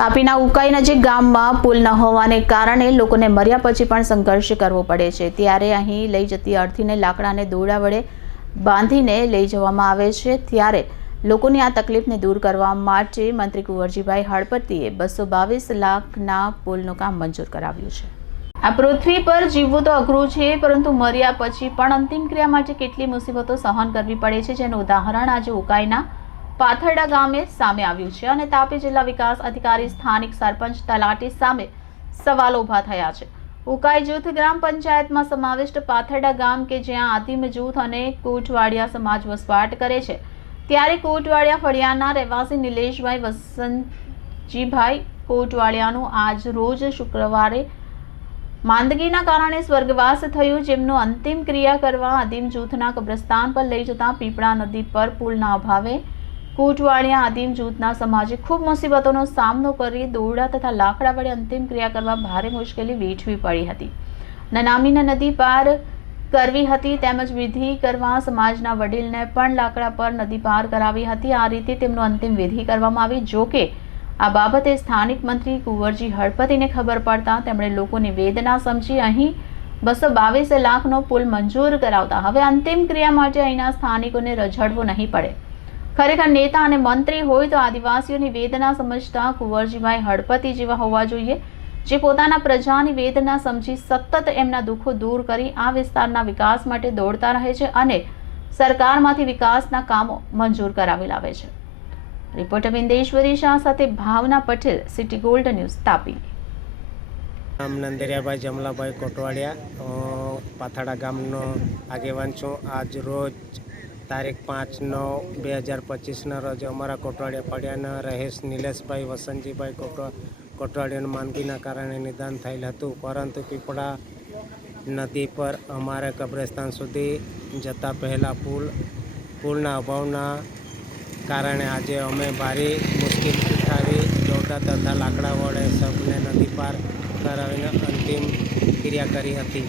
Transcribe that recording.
તાપીના ઉકાઈ નજીક ગામમાં પુલ ન હોવાને કારણે લોકોને મર્યા પછી પણ સંઘર્ષ કરવો પડે છે. ત્યારે અહીં લઈ જતી અર્થીને લાકડાને દોરડા વડે બાંધીને લઈ જવામાં આવે છે. ત્યારે લોકોની આ તકલીફને દૂર કરવા માટે મંત્રી કુંવરજીભાઈ હળપતિએ બસો બાવીસ લાખના પુલનું કામ મંજૂર કરાવ્યું છે. આ પૃથ્વી પર જીવવું તો અઘરું છે, પરંતુ મર્યા પછી પણ અંતિમ ક્રિયા માટે કેટલી મુસીબતો સહન કરવી પડે છે. જેનું ઉદાહરણ આજે ઉકાઈના પાથરડા ગામે સામે આવ્યું છે અને તાપી જિલ્લા વિકાસ અધિકારી સ્થાનિક સરપંચ તલાટી સામે સવાલો ઊભા થયા છે. ઉકાઈ જૂથ ગ્રામ પંચાયતમાં સમાવિષ્ટ પાથરડા ગામ કે જ્યાં આદિમ જૂથ અને કોટવાડિયા સમાજ વસવાટ કરે છે. ત્યારે કોટવાડિયા ફળિયાના રહેવાસી નિલેશભાઈ વસંતજીભાઈ કોટવાડિયાનું આજ રોજ શુક્રવારે માંદગીના કારણે સ્વર્ગવાસ થયું. જેમનું અંતિમ ક્રિયા કરવા આદિમ જૂથના કબ્રસ્તાન પર લઈ જતા પીપળા નદી પર પુલના અભાવે કૂટવાળિયા આદિમ જૂથના સમાજે ખૂબ મુસીબતોનો સામનો કરી દોરડા તથા લાકડા વડે અંતિમ ક્રિયા કરવા ભારે મુશ્કેલી વેઠવી પડી હતી. નનામીના નદી પાર કરવી હતી તેમજ વિધિ કરવા સમાજના વડીલને પણ લાકડા પર નદી પાર કરાવી હતી. આ રીતે તેમનું અંતિમ વિધિ કરવામાં આવી. જોકે આ બાબતે સ્થાનિક મંત્રી કુંવરજી હળપતિને ખબર પડતા તેમણે લોકોની વેદના સમજી અહીં બસો બાવીસ લાખનો પુલ મંજૂર કરાવતા. હવે અંતિમ ક્રિયા માટે અહીંના સ્થાનિકોને રઝળવું નહીં પડે. ખરેખર નેતા અને મંત્રી હોય તો આદિવાસીઓની વેદના સમજતા કુંવરજીભાઈ હળપતિ જેવા હોવા જોઈએ, જે પોતાના પ્રજાની વેદના સમજી સતત એમના દુઃખો દૂર કરી આ વિસ્તારના વિકાસ માટે દોડતા રહે છે અને સરકારમાંથી વિકાસના કામો મંજૂર કરાવી લાવે છે. રિપોર્ટર બિંદેશ્વરી શાહ સાથે Bhavna Patel, city gold news, Tapi. નામ નંદરિયાભાઈ જમલાભાઈ કોટવાડિયા પાથાડા ગામનો આગેવાન છું. આજ રોજ તારીખ પાંચ નવ બે હજાર પચીસના રોજ અમારા કોટવાડિયા ફળિયાના રહેશ. નિલેશભાઈ, વસંતજીભાઈ કોટવા કોટવાડિયાનું માંદગીના કારણે નિદાન થયેલ હતું. પરંતુ પીપળા નદી પર અમારા કબ્રસ્તાન સુધી જતા પહેલાં પુલ, પુલના અભાવના કારણે આજે અમે ભારે મુશ્કેલ ઉઠાવી દોરડા તથા લાકડા વડે સબને નદી પાર કરાવીને અંતિમ ક્રિયા કરી હતી.